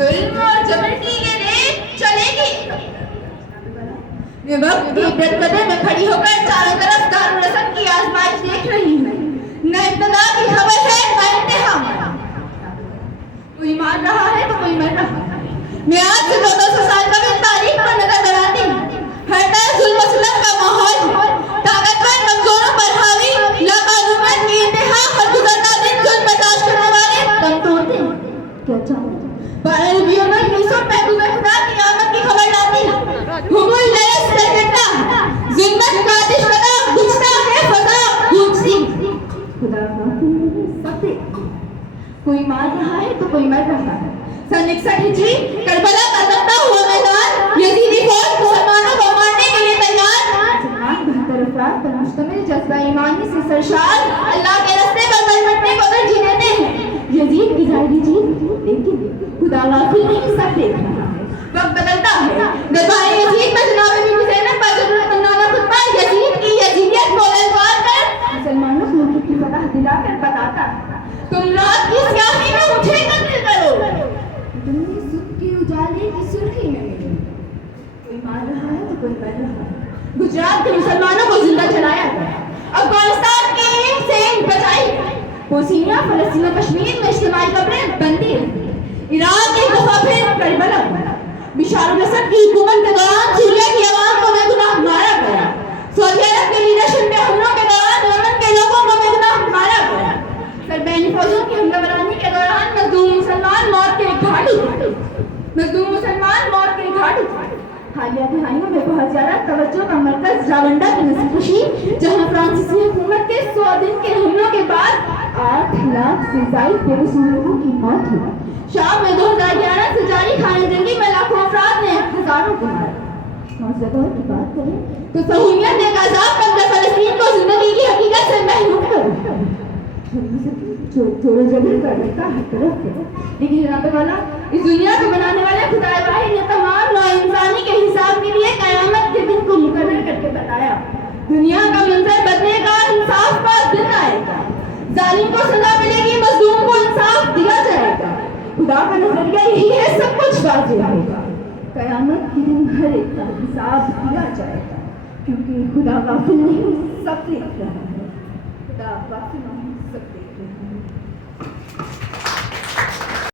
ظلم اور جبر کی یہ ریت چلے گی. میں وقت کی عبرت قدر میں کھڑی ہو کر چاروں طرف دار رسم کی آزمائش دیکھ رہی ہوں. نہ ابتدا کی خبر ہے نہ انتہا. کوئی مار رہا ہے تو کوئی مر رہا ہے. میں آج سے 200 سال قبل تاریخ پر نظر دراتی ہوں. ہر طرف ظلم و ستم کا ماحول، طاقتور کمزوروں پر حاوی، لاقانونیت کی انتہا اور گزرتا دن ظلم برداشت کرنے والے دم توڑتے ہیں. کیا چاہوں بارہ ربیع الاول یوسف محبوب خدا کی آمد کی خبر لاتی حمل لرز سرکتا ظلمت کا آتش پتا بجھتا ہے فضا گونجتی. خدا سب دیکھتا. کوئی مار رہا ہے تو کوئی مر رہا ہے. سن 61 ہجری کربلا کا تپتا ہوا میدان، یزیدی فوج مسلمانوں کو مارنے کے لیے تیار. مسلمان 72 افراد پر مشتمل جذبہ ایمانی سے سرشار اللہ کے راستے پر مر مٹنے کو ترجیح دیتے ہیں. یزید کی ظاہری جیت، لیکن خدا غافل نہیں، سب دیکھ رہا ہے. وقت بدلتا ہے. دربار یزید میں جناب بی زینب پر ضرورتمندانہ خطبہ یزید کی یزیدیت کو الگوار کر مسلمانوں کو ملک کی فتح دلا کر بتاتا ہے تم رات کی سیاہی میں مجھے قتل کرو، تم نے صبح کے اجالے کی سرخی میں ملو. کوئی مار رہا ہے تو کوئی مر رہا ہے. گجرات کے مسلمانوں کو زندہ جلایا گیا، افغانستان کی سینگ بچائی گئی، بوسنیا فلسطین و کشمیر میں اجتماعی قبریں بندی رہی. عراق ایک دفعہ پھر کربلا بنا. بشار الاسد کی حکومت کے دوران سوریا کی عوام کو بے گناہ مارا گیا. سعودی عرب کے لیڈرشپ میں حملوں کے دوران یمن کے لوگوں کو بے گناہ مارا گیا. سربینی فوجوں کی حملہ آوری کے دوران مظلوم مسلمان موت کے گھاٹ اترے. حالیہ دہائیوں میں بہت زیادہ توجہ کا مرکز راونڈا کی نسل کشی، جہاں فرانسیسی حکومت کے 100 دن کے حملوں کے بعد 8 لاکھ سے زائد بے رسول لوگوں کی موت ہوئی. شام میں 2011 سے جاری خانہ جنگی میں لاکھوں افراد نے ہزاروں کو مارا. موضوع کی بات کریں تو صہیونیت ایک عذاب بندہ فلسطین کو زندگی کی حقیقت سے محروم کر جوڑے جبر کر رکھا ہر طرف ہے. لیکن جناب والا، اس دنیا کو بنانے والے خدا واحد نے تمام نوع انسانی کے حساب کے لیے قیامت کے دن کو مقرر کر کے بتایا. دنیا کا منظر بدلے گا، انصاف کا دن آئے گا، ظالم کو سزا ملے گی، مظلوم کو انصاف دیا جائے گا. خدا کا نظریہ یہی ہے، سب کچھ واضح ہوگا. قیامت کے دن ہر ایک کا حساب دیا جائے گا، کیونکہ خدا غافل نہیں، سب دیکھ رہا ہے. خدا غافل نہیں، سب دیکھ رہا ہے.